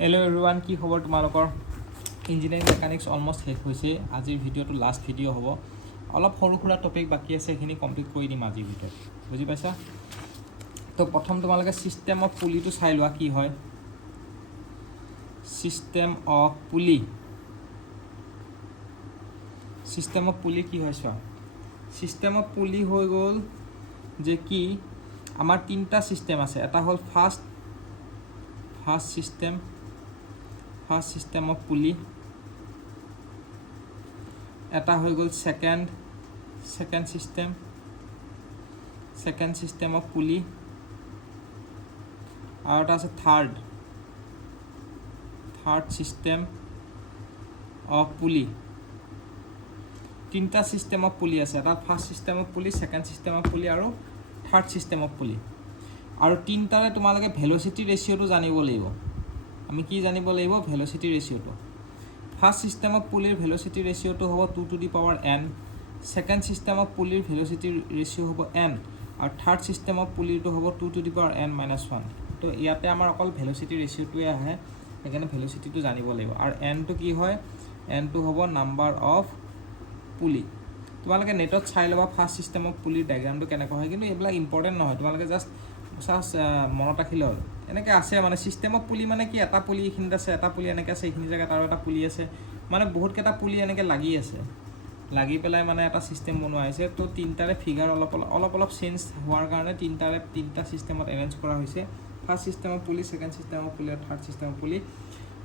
Hello everyone, কি খবৰ তোমালোকৰ? ইঞ্জিনিয়াৰিং মেকানিক্স অলমোষ্ট শেষ হৈছে। আজিৰ ভিডিঅ'টো লাষ্ট ভিডিঅ' হ'ব। অলপ সৰু সুৰা টপিক বাকী আছে, সেইখিনি কমপ্লিট কৰি দিম আজিৰ ভিডিঅ'ত। বুজি পাইছা? তো প্ৰথম তোমালোকে চিষ্টেম অফ পুলিটো চাই লোৱা কি হয়। চিষ্টেম অফ পুলি কি হয় চোৱা। চিষ্টেম অফ পুলি হৈ গ'ল যে কি আমাৰ তিনিটা চিষ্টেম আছে। এটা হ'ল ফাৰ্ষ্ট চিষ্টেম অফ পুলি, এটা হৈ গ'ল সেকেন্ড চিষ্টেম অফ পুলি, আৰু এটা আছে থাৰ্ড চিষ্টেম অফ পুলি। তিনিটা চিষ্টেম অফ পুলি আছে। এটা ফাৰ্ষ্ট চিষ্টেম অফ পুলি, সেকেন্ড চিষ্টেম অফ পুলি আৰু থাৰ্ড চিষ্টেম অফ পুলি। আৰু তিনিটাৰে তোমালোকে ভেল'চিটি ৰেচিঅ'টো জানিব লাগিব। আমি কি জানিব লাগিব? ভেল'চিটি ৰেচিঅ'টো। ফাৰ্ষ্ট চিষ্টেম অফ পুলিৰ ভেল'চিটি ৰেচিঅ'টো হ'ব 2 to the power n, second system of পুলিৰ ভেল'চিটি ৰেচিঅ' হ'ব n, আৰু থাৰ্ড চিষ্টেম অফ পুলিৰটো হ'ব 2 to the power n - 1। তো ইয়াতে আমাৰ অকল ভেল'চিটি ৰেচিঅ'টোৱে আহে, সেইকাৰণে ভেল'চিটিটো জানিব লাগিব। আৰু nটো কি হয়? nটো হ'ব নাম্বাৰ অফ পুলি। তোমালোকে নেটত চাই ল'বা ফাৰ্ষ্ট চিষ্টেম অফ পুলিৰ ডায়েগ্ৰামটো কেনেকুৱা হয়, কিন্তু এইবিলাক ইম্পৰ্টেণ্ট নহয়, তোমালোকে জাষ্ট মনত ৰাখিলে হ'ল। এনেকৈ আছে মানে চিষ্টেম অফ পুলি মানে কি, এটা পুলি এইখিনিত আছে, এটা পুলি এনেকৈ আছে, এইখিনি জেগাত আৰু এটা পুলি আছে, মানে বহুতকেইটা পুলি এনেকৈ লাগি পেলাই মানে এটা চিষ্টেম বনোৱা হৈছে। তো তিনিটাৰে ফিগাৰ অলপ চেঞ্জ হোৱাৰ কাৰণে তিনিটা চিষ্টেমত এৰেঞ্জ কৰা হৈছে। ফাৰ্ষ্ট চিষ্টেম অফ পুলি, সেকেন্ড চিষ্টেম অফ পুলি আৰু থাৰ্ড চিষ্টেম অফ পুলি।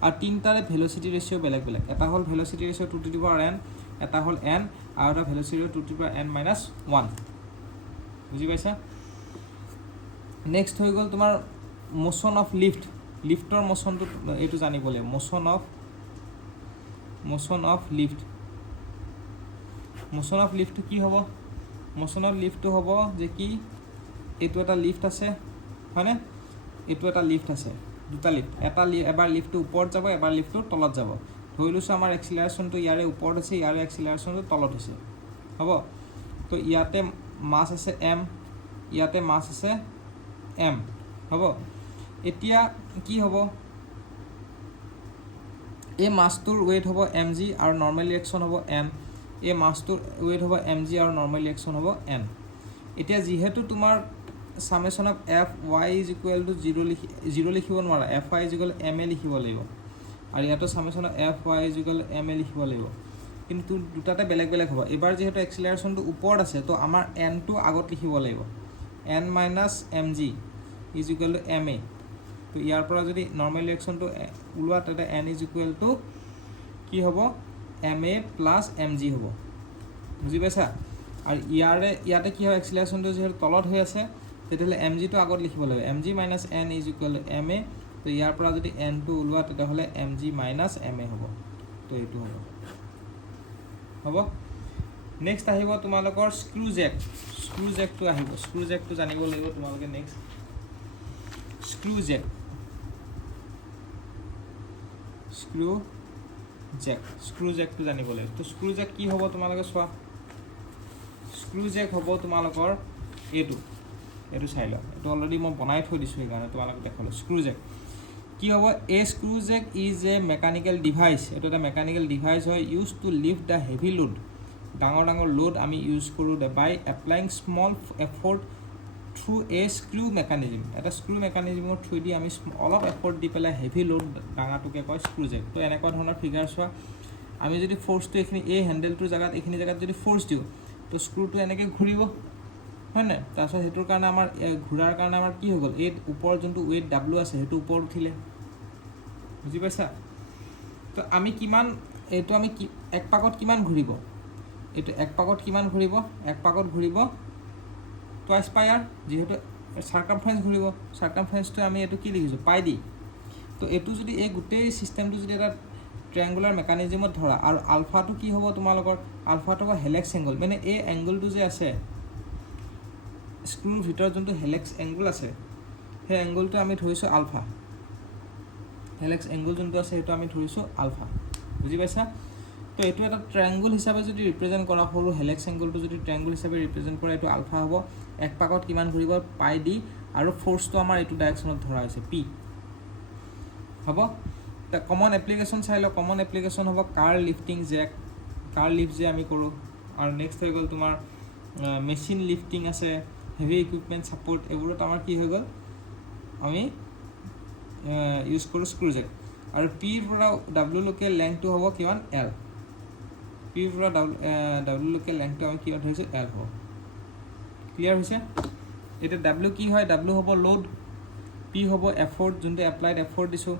আৰু তিনিটাৰে ভেল'চিটি ৰেচিঅ' বেলেগ। এটা হ'ল velocity ratio' 2 to the power n, এটা হ'ল n, আৰু এটা velocity 2 to the power n - 1। বুজি পাইছা? নেক্সট হৈ গ'ল তোমাৰ মোশ্যন অফ লিফ্টৰ মোশ্যনটো এইটো জানিব লাগিব। মোশ্যন অফ লিফ্টটো কি হ'ব? মোশ্যন অফ লিফ্টটো হ'ব যে কি, এইটো এটা লিফ্ট আছে হয়নে, এইটো এটা লিফ্ট আছে, দুটা লিফ্ট। এবাৰ লিফ্টটো ওপৰত যাব, এবাৰ লিফ্টটো তলত যাব। ধৰি লৈছোঁ আমাৰ এক্সিলাৰেশ্যনটো ইয়াৰে ওপৰত আছে, ইয়াৰে এক্সিলাৰেশ্যনটো তলত হৈছে, হ'ব। তো ইয়াতে মাছ আছে m, ইয়াতে মাছ আছে m, হ'ব। এতিয়া কি হ'ব? এই মাছটোৰ ৱেইট হ'ব mg আৰু নৰ্মেল ৰিয়েকশ্যন হ'ব n। এই মাছটোৰ ৱেইট হ'ব mg আৰু নৰ্মেল ৰিয়েকশ্যন হ'ব n। এতিয়া যিহেতু তোমাৰ সামেশ্যন অফ Fy = 0 লিখিব নোৱাৰা, Fy = ma লিখিব লাগিব, আৰু ইয়াতো সামেশ্যন অফ Fy = ma লিখিব লাগিব, কিন্তু দুটাতে বেলেগ হ'ব। এবাৰ যিহেতু এক্সিলাৰেশ্যনটো ওপৰত আছে, তো আমাৰ nটো আগত লিখিব লাগিব, n - mg = ma। তো ইয়াৰ পৰা যদি নৰ্মেল ৰিয়েকশ্যনটো ওলোৱা, তেতিয়া n = কি হ'ব? ma + mg হ'ব। বুজি পাইছা? আৰু ইয়াতে কি হয়, এক্সিলাৰেশ্যনটো যিহেতু তলত হৈ আছে, তেতিয়াহ'লে mgটো আগত লিখিব লাগিব, mg - n = ma। তো ইয়াৰ পৰা যদি nটো ওলোৱা, তেতিয়াহ'লে mg - ma হ'ব। তো এইটো হ'ব। নেক্সট আহিব তোমালোকৰ স্ক্ৰু জেকটো আহিব। স্ক্ৰু জেকটো জানিব লাগিব তোমালোকে। নেক্সট স্ক্ৰু জেকটো জানিব লাগিব। তো স্ক্ৰু জেক কি হ'ব তোমালোকে চোৱা। স্ক্ৰু জেক হ'ব তোমালোকৰ এইটো চাই লোৱা। এইটো অলৰেডি মই বনাই থৈ দিছোঁ, সেইকাৰণে তোমালোকে দেখালোঁ। স্ক্ৰু জেক কি হ'ব? Screw jack is a mechanical device. এইটো এটা মেকানিকেল ডিভাইচ হয়, use to lift the heavy load. ডাঙৰ লোড আমি ইউজ কৰোঁ by applying small effort through a screw mechanism. এটা স্ক্ৰু মেকানিজিমৰ থ্ৰুদি আমি অলপ এফৰ্ট দি পেলাই হেভি লোড ডাঙাটোকে কয় স্ক্ৰু জেক। তো এনেকুৱা ধৰণৰ ফিগাৰ চোৱা। আমি যদি ফ'ৰ্চটো এই হেণ্ডেলটোৰ জেগাত, এইখিনি জেগাত যদি ফ'ৰ্চ দিওঁ, তো স্ক্ৰুটো এনেকৈ ঘূৰিব, হয় নাই? তাৰপিছত সেইটোৰ কাৰণে আমাৰ ঘূৰাৰ কাৰণে আমাৰ কি হৈ গ'ল? এই ওপৰৰ যোনটো ৱেইট W আছে, সেইটো ওপৰত উঠিলে। বুজি পাইছা? তো আমি এক পাকত কিমান ঘূৰিব? এইটো এক পাকত ঘূৰিব টুৱাইছ পাই আৰ, যিহেতু চাৰ্কামফাৰেঞ্চ ঘূৰিব। চাৰ্কামফাৰেঞ্চটো আমি এইটো কি লিখিছোঁ? পাই দি। তো এইটো যদি এই গোটেই চিষ্টেমটো যদি এটা ট্ৰায়েংগুলাৰ মেকানিজিমত ধৰা, আৰু আলফাটো কি হ'ব তোমালোকৰ? আলফাটো হ'ব হেলেক্স এংগল, মানে এই এংগলটো যে আছে স্ক্ৰুৰ ভিতৰত, যোনটো হেলেক্স এংগল আছে, সেই এংগলটো আমি ধৰিছোঁ আলফা। হেলেক্স এংগল যোনটো আছে, সেইটো আমি ধৰিছোঁ আলফা। বুজি পাইছা? তো এইটো এটা ট্ৰায়েংগল হিচাপে যদি ৰিপ্ৰেজেণ্ট কৰা, সৰু হেলেক্স এংগলটো যদি ট্ৰায়েংগল হিচাপে ৰিপ্ৰেজেণ্ট কৰা, এইটো আলফা হ'ব। এক পাকত কিমান ঘূৰিব? পাই দি, আৰু ফ'ৰ্চটো আমাৰ এইটো ডাইৰেকশ্যনত ধৰা হৈছে P, হ'ব। কমন এপ্লিকেশ্যন চাই লওঁ কমন এপ্লিকেশ্যন হ'ব কাৰ লিফটিং জেক কাৰ লিফ্ট যে আমি কৰোঁ আৰু নেক্সট হৈ গ'ল তোমাৰ মেচিন লিফটিং আছে হেভি ইকুইপমেণ্ট ছাপৰ্ট এইবোৰত আমাৰ কি হৈ গ'ল আমি ইউজ কৰোঁ স্ক্ৰু জেক আৰু পিৰ পৰা ডাব্লিউলৈকে লেংথটো হ'ব কিমান এল পিৰ পৰা ডাব্লিউলৈকে লেংথটো আমি কিমান ধৰিছোঁ এল হ'ব ক্লিয়াৰ হৈছে এতিয়া ডাব্লিউ কি হয় ডাব্লিউ হ'ব লোড পি হ'ব এফৰ্ট যোনটো এপ্লাইড এফৰ্ট দিছোঁ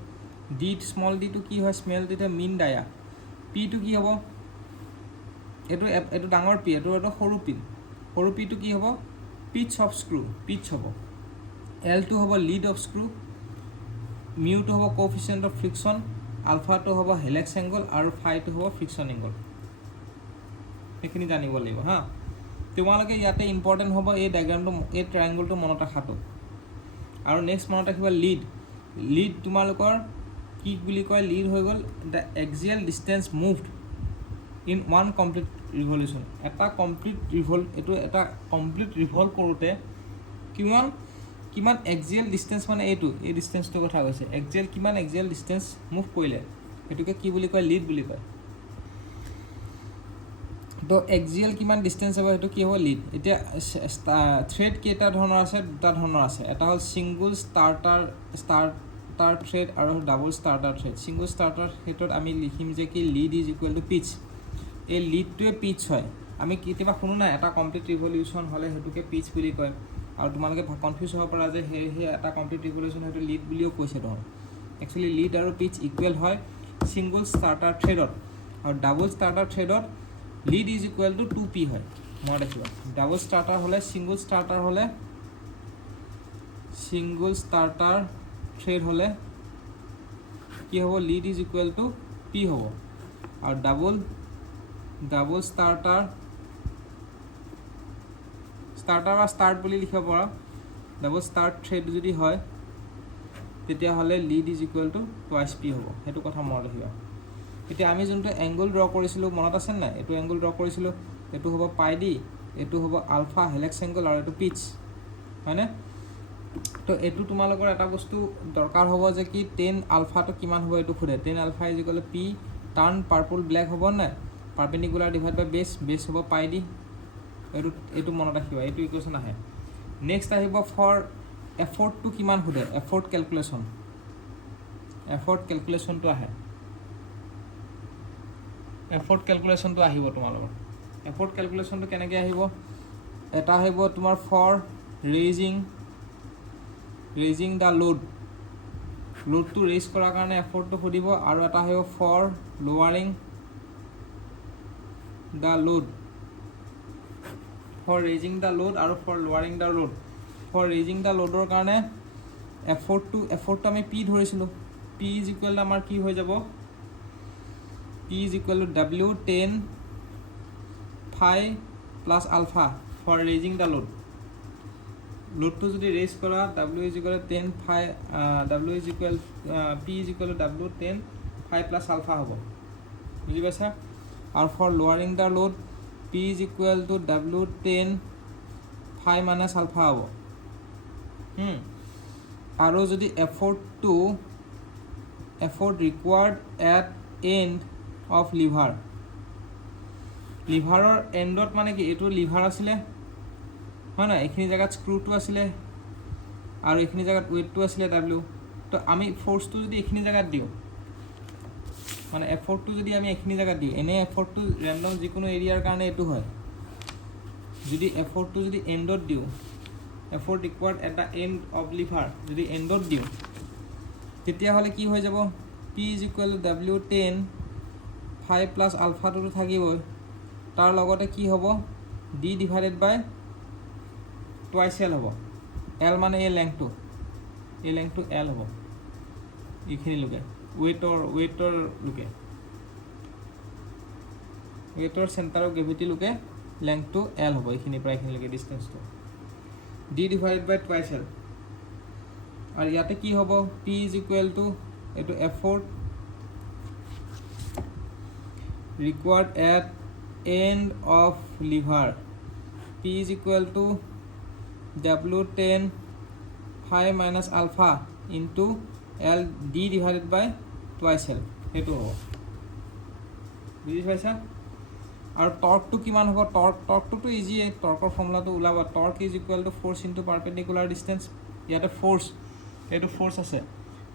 ডি স্মল ডিটো কি হয় স্মেল ডিটো মিন ডায়া পিটো কি হ'ব এইটো ডাঙৰ পি এইটো সৰু পিটো কি হ'ব পিচ অফ স্ক্ৰু পিচ হ'ব এলটো হ'ব লিড অফ স্ক্ৰু মিউটো হ'ব কোএফিচিয়েণ্ট অফ ফ্ৰিকশ্যন আলফাটো হ'ব হেলেক্স এংগল আৰু ফাইটো হ'ব ফ্ৰিকশ্যন এংগল সেইখিনি জানিব লাগিব হা তোমালোকে ইয়াতে ইম্পৰ্টেণ্ট হ'ব এই ডায়েগ্ৰামটো এই ট্ৰায়েংগলটো মনত ৰখাটো আৰু নেক্সট মনত ৰাখিবা লিড তোমালোকৰ কি বুলি কয় লিড হৈ গ'ল the এক্সিয়েল distance moved in one complete revolution এটা কমপ্লিট ৰিভল্ভ কৰোঁতে কিমান এক্সিয়েল ডিষ্টেঞ্চ মানে এই ডিষ্টেঞ্চটোৰ কথা কৈছে কিমান এক্সিয়েল ডিষ্টেঞ্চ মুভ কৰিলে সেইটোকে কি বুলি কয় লিড বুলি কয় তো এক্সিয়েল কিমান ডিষ্টেঞ্চ হ'ব সেইটো কি হ'ব লিড এতিয়া থ্ৰেড কেইটা ধৰণৰ আছে দুটা ধৰণৰ আছে এটা হ'ল ছিংগুল ষ্টাৰ্টাৰ থ্ৰেড আৰু double starter thread single starter থ্ৰেডত আমি লিখিম যে কি lead is equal to pitch এই লিডটোৱে পিচ হয় আমি কেতিয়াবা শুনো নাই এটা কমপ্লিট ৰিভলিউশ্যন হ'লে সেইটোকে পিচ বুলি কয় আৰু তোমালোকে কনফিউজ হ'ব পাৰা যে সেই এটা কমপ্লিট ৰিভলিউশ্যন সেইটো লিড বুলিও কৈছে নহয় একচুৱেলি লিড আৰু পিচ ইকুৱেল হয় ছিংগুল ষ্টাৰ্টাৰ থ্ৰেডত আৰু ডাবল ষ্টাৰ্টাৰ থ্ৰেডত lead is equal to 2p হয় মনত ৰাখিবা ডাবল ষ্টাৰ্টাৰ হ'লে ছিংগুল ষ্টাৰ্টাৰ থ্ৰেড হ'লে কি হ'ব lead is equal to p হ'ব আৰু ডাবল ষ্টাৰ্টাৰ বা ষ্টাৰ্ট বুলি লিখিব পৰা ডাবল ষ্টাৰ্ট থ্ৰেড যদি হয় তেতিয়াহ'লে lead is equal two twice p হ'ব সেইটো কথা মনত ৰাখিবা এতিয়া আমি যোনটো এংগল ড্ৰ কৰিছিলোঁ মনত আছে নাই এইটো এংগল ড্ৰ কৰিছিলোঁ এইটো হ'ব পাই ডি এইটো হ'ব আলফা হেলেক্স এংগল আৰু এইটো পিচ হয়নে তো এইটো তোমালোকৰ এটা বস্তু দৰকাৰ হ'ব যে কি 10 আলফাটো কিমান হ'ব এইটো সোধে 10 alpha is equal to pi turn purple black হ'ব নাই পাৰ্পেণ্ডিকুলাৰ ডিভাইড বাই বেছ হ'ব পাই ডি এইটো মনত ৰাখিবা এইটো ইকুৱেশ্যন আহে নেক্সট আহিব ফৰ এফৰ্টটো কিমান সোধে এফৰ্ট কেলকুলেশ্যনটো আহে এফৰ্ট কেলকুলেশ্যনটো আহিব তোমালোকৰ এফৰ্ট কেলকুলেশ্যনটো কেনেকৈ আহিব এটা আহিব তোমাৰ ফৰ ৰেইজিং দ্য লোডটো ৰেইজ কৰাৰ কাৰণে এফৰ্টটো সুধিব আৰু এটা আহিব for lowering the load for raising the load আৰু for lowering the load for raising the লোডৰ কাৰণে এফৰ্টটো আমি পি ধৰিছিলোঁ পি ইজ ইকুৱেল টু আমাৰ কি হৈ যাব P is equal to W 10 phi plus alpha for raising the load. Load to যদি raise কৰা W is equal to 10 phi W is equal P is equal to W 10 phi plus alpha হ'ব বুজি পাইছা আৰু for lowering the load P is equal to W 10 phi minus alpha হ'ব আৰু যদি effort required at end of লিভাৰৰ এণ্ডত মানে কি এইটো লিভাৰ আছিলে হয় নহয় এইখিনি জেগাত স্ক্ৰুটো আছিলে আৰু এইখিনি জেগাত ৱেইটটো আছিলে ডাব্লিউ তো আমি ফ'ৰ্চটো যদি এইখিনি জেগাত দিওঁ মানে এফৰ্টটো যদি আমি এইখিনি জেগাত দিওঁ এনে এফৰ্টটো ৰেণ্ডম যিকোনো এৰিয়াৰ কাৰণে এইটো হয় যদি এফৰ্টটো যদি এণ্ডত দিওঁ effort required at the end of lever যদি এণ্ডত দিওঁ তেতিয়াহ'লে কি হৈ যাব P is equal to W 10 5 plus আলফাটোতো থাকিবই তাৰ লগতে কি হ'ব D divided by twice L হ'ব এল মানে এই লেংথটো এল হ'ব এইখিনি লোকে ৱেইটৰ চেণ্টাৰ অফ গ্ৰেভিটি লোকে লেংথটো এল হ'ব এইখিনিৰ পৰা এইখিনিলৈকে ডিষ্টেঞ্চটো D divided by twice L আৰু ইয়াতে কি হ'ব পি ইজ ইকুৱেল টু এইটো effort required at end of lever P is equal to W10 phi minus alpha into L D divided by twice L সেইটো হ'ব বুজি পাইছা আৰু টৰ্কটো কিমান হ'ব টৰ্কটোতো ইজিয়ে টৰ্কৰ ফৰ্মুলাটো ওলাব torque is equal two force into perpendicular distance ইয়াতে ফ'ৰ্চ এইটো ফ'ৰ্চ আছে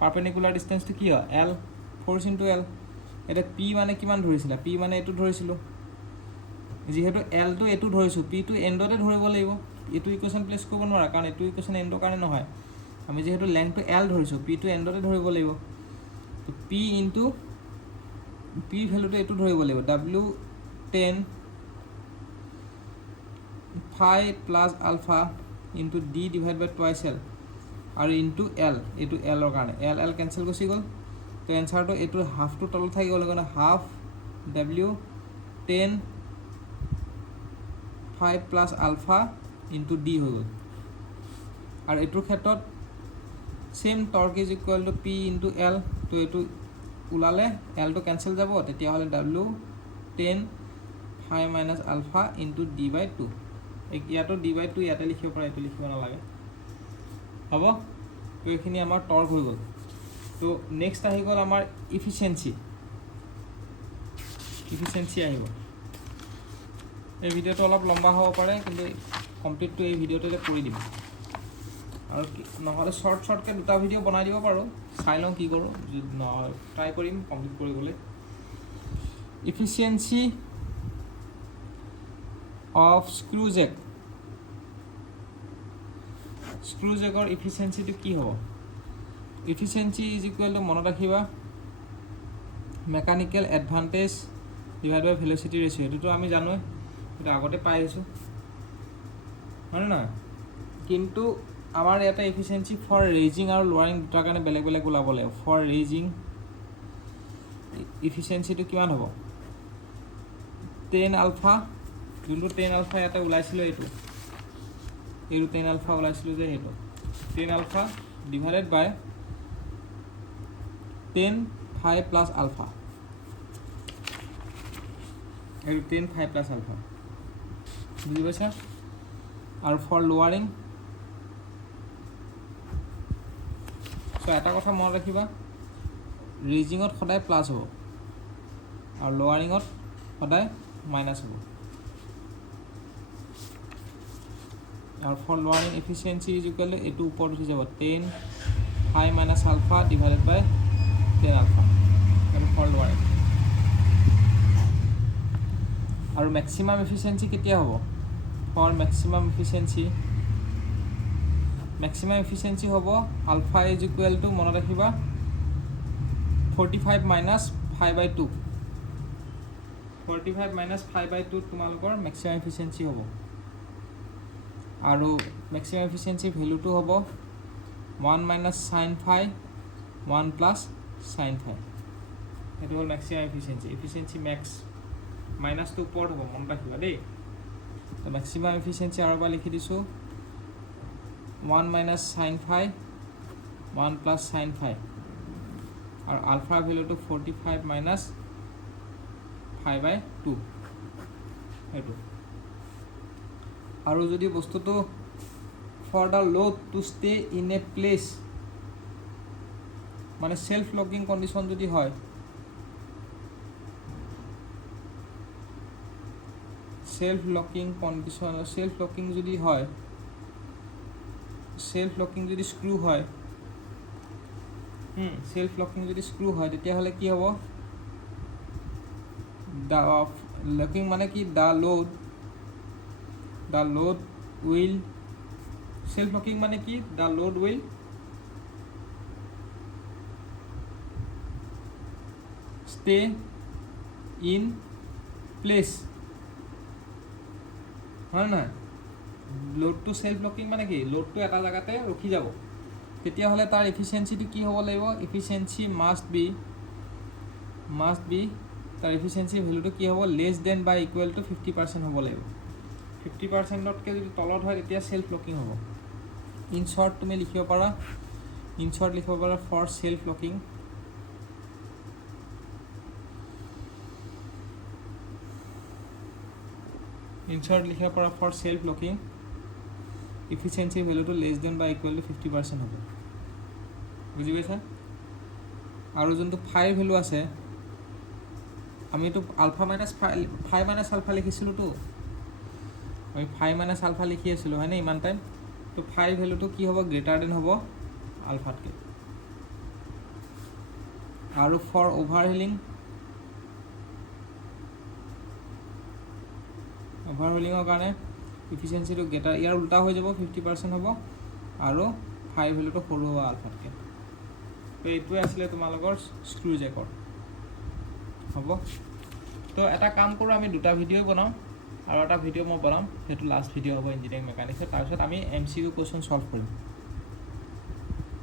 পাৰপেণ্ডিকুলাৰ ডিষ্টেঞ্চটো কি হয় এল ফ'ৰ্চ ইনটু এল এতিয়া পি মানে কিমান ধৰিছিলা পি মানে এইটো ধৰিছিলোঁ যিহেতু এলটো এইটো ধৰিছোঁ পিটো এণ্ডতে ধৰিব লাগিব এইটো ইকুৱেশ্যন প্লেচ কৰিব নোৱাৰা কাৰণ এইটো ইকুৱেশ্যন এণ্ডৰ কাৰণে নহয় আমি যিহেতু লেংথটো এল ধৰিছোঁ পিটো এণ্ডতে ধৰিব লাগিব পি ইনটু পি ভেলুটো এইটো ধৰিব লাগিব W10 phi plus alpha into D divide by twice L আৰু ইনটু এল এইটো এলৰ কাৰণে এল কেঞ্চেল গুচি গ'ল তো এনচাৰটো এইটো হাফটো তলত থাকি গ'ল কাৰণে half W10 five plus alpha into D হৈ গ'ল আৰু এইটোৰ ক্ষেত্ৰত same torque is equal to P into L তো এইটো ওলালে এলটো কেঞ্চেল যাব তেতিয়াহ'লে W10 five minus alpha into D by two ইয়াতো ডি বাই টু ইয়াতে লিখিব পাৰে এইটো লিখিব নালাগে হ'ব তো এইখিনি আমাৰ টৰ্ক হৈ গ'ল তো নেক্সট আহি গ'ল আমাৰ ইফিচিয়েঞ্চি আহিব এই ভিডিঅ'টো অলপ লম্বা হ'ব পাৰে কিন্তু কমপ্লিটটো এই ভিডিঅ'টোতে কৰি দিম আৰু নহ'লে শ্বৰ্টকৈ দুটা ভিডিঅ' বনাই দিব পাৰোঁ চাই লওঁ কি কৰোঁ নহয় ট্ৰাই কৰিম কমপ্লিট কৰিবলৈ ইফিচিয়েঞ্চি অফ স্ক্ৰুজেকৰ ইফিচিয়েঞ্চিটো কি হ'ব ইফিচিয়েঞ্চি ইজ ইকুৱেল টু মনত ৰাখিবা মেকানিকেল এডভান্টেজ ডিভাইড বাই ভেল'চিটি ৰেচিঅ' এইটোতো আমি জানোৱেই সেইটো আগতে পাই আহিছোঁ হয়নে নহয় কিন্তু আমাৰ ইয়াতে এফিচিয়েঞ্চি ফৰ ৰেইজিং আৰু লোৱাৰিং দুটাৰ কাৰণে বেলেগ বেলেগ ওলাব লাগিব ফৰ ৰেইজিং ইফিচিয়েঞ্চিটো কিমান হ'ব 10 আলফা যোনটো 10 আলফা ইয়াতে ওলাইছিলোঁ এইটো 10 আলফা ওলাইছিলোঁ যে সেইটো 10 ULFA divided by 10 five plus ULFA এইটো 10 ফাইভ প্লাছ আলফা বুজি পাইছা আৰু ফৰ লোৱাৰিং চ' এটা কথা মনত ৰাখিবা ৰেইজিঙত সদায় প্লাছ হ'ব আৰু লোৱাৰিঙত সদায় মাইনাছ হ'ব আৰু for lowering efficiency is equal to এইটো ওপৰত উঠি যাব 10 five minus alpha divided by 10 alpha এইটো ফৰ লোৱাৰিং আৰু মেক্সিমাম এফিচিয়েঞ্চি কেতিয়া হ'ব ফৰ মেক্সিমাম এফিচিয়েঞ্চি হ'ব আলফা ইজ ইকুৱেল টু মনত ৰাখিবা 45 মাইনাছ 5/2 45 মাইনাছ 5/2 তোমালোকৰ মেক্সিমাম এফিচিয়েঞ্চি হ'ব আৰু মেক্সিমাম এফিচিয়েঞ্চি ভেলুটো হ'ব 1 minus sin phi 1 plus sin phi সেইটো হ'ল মেক্সিমাম এফিচিয়েঞ্চি মেক্স মাইনাছটো ওপৰত হ'ব মনত ৰাখিবা দেই তো মেক্সিমাম এফিচিয়েঞ্চি আৰু এবাৰ লিখি দিছোঁ 1 minus sin phi 1 plus sin phi আৰু আলফাৰ ভেলুটো 45 মাইনাছ 5/2 সেইটো আৰু যদি বস্তুটো for the load to stay in a place মানে সেলফ লকিং কণ্ডিশ্যন যদি হয় সেলফ লকিং যদি স্ক্ৰু হয় তেতিয়াহ'লে কি হ'ব লকিং মানে কি the load will self locking মানে কি the load will stay in place হয় নহয় লোডটো সেলফ লকিং মানে কি লোডটো এটা জেগাতে ৰখি যাব তেতিয়াহ'লে তাৰ এফিচিয়েঞ্চিটো কি হ'ব লাগিব এফিচিয়েঞ্চি মাষ্ট বি তাৰ এফিচিয়েঞ্চি ভেলুটো কি হ'ব লেছ দেন বা ইকুৱেল টু 50% হ'ব লাগিব 50%তকৈ যদি তলত হয় তেতিয়া সেলফ লকিং হ'ব ইন শ্বৰ্ট তুমি লিখিব পাৰা for self locking efficiency value to less than by equal to 50% হ'ব বুজি পাইছা আৰু যোনটো ফাইৰ ভেলু আছে আমিতো আলফা মাইনাছ ফাই মাইনাছ আলফা লিখিছিলোঁতো আমি ফাই মাইনাছ আলফা লিখি আছিলোঁ হয়নে ইমান টাইম তো ফাইৰ ভেলুটো কি হ'ব গ্ৰেটাৰ দেন হ'ব আলফাতকৈ আৰু ফৰ অভাৰহিলিঙৰ কাৰণে ইফিচিয়েঞ্চিটো গ্ৰেটাৰ ইয়াৰ উল্টা হৈ যাব 50% হ'ব আৰু ফাইৰ ভেলুটো সৰু হ'ব আলফাতকৈ তো এইটোৱে আছিলে তোমালোকৰ স্ক্ৰু জেকৰ হ'ব তো এটা কাম কৰোঁ আমি দুটা ভিডিঅ' বনাওঁ আৰু এটা ভিডিঅ' মই বনাম সেইটো লাষ্ট ভিডিঅ' হ'ব ইঞ্জিনিয়াৰিং মেকানিক্সৰ তাৰপিছত আমি MCQ কুৱেশ্যন ছল্ভ কৰিম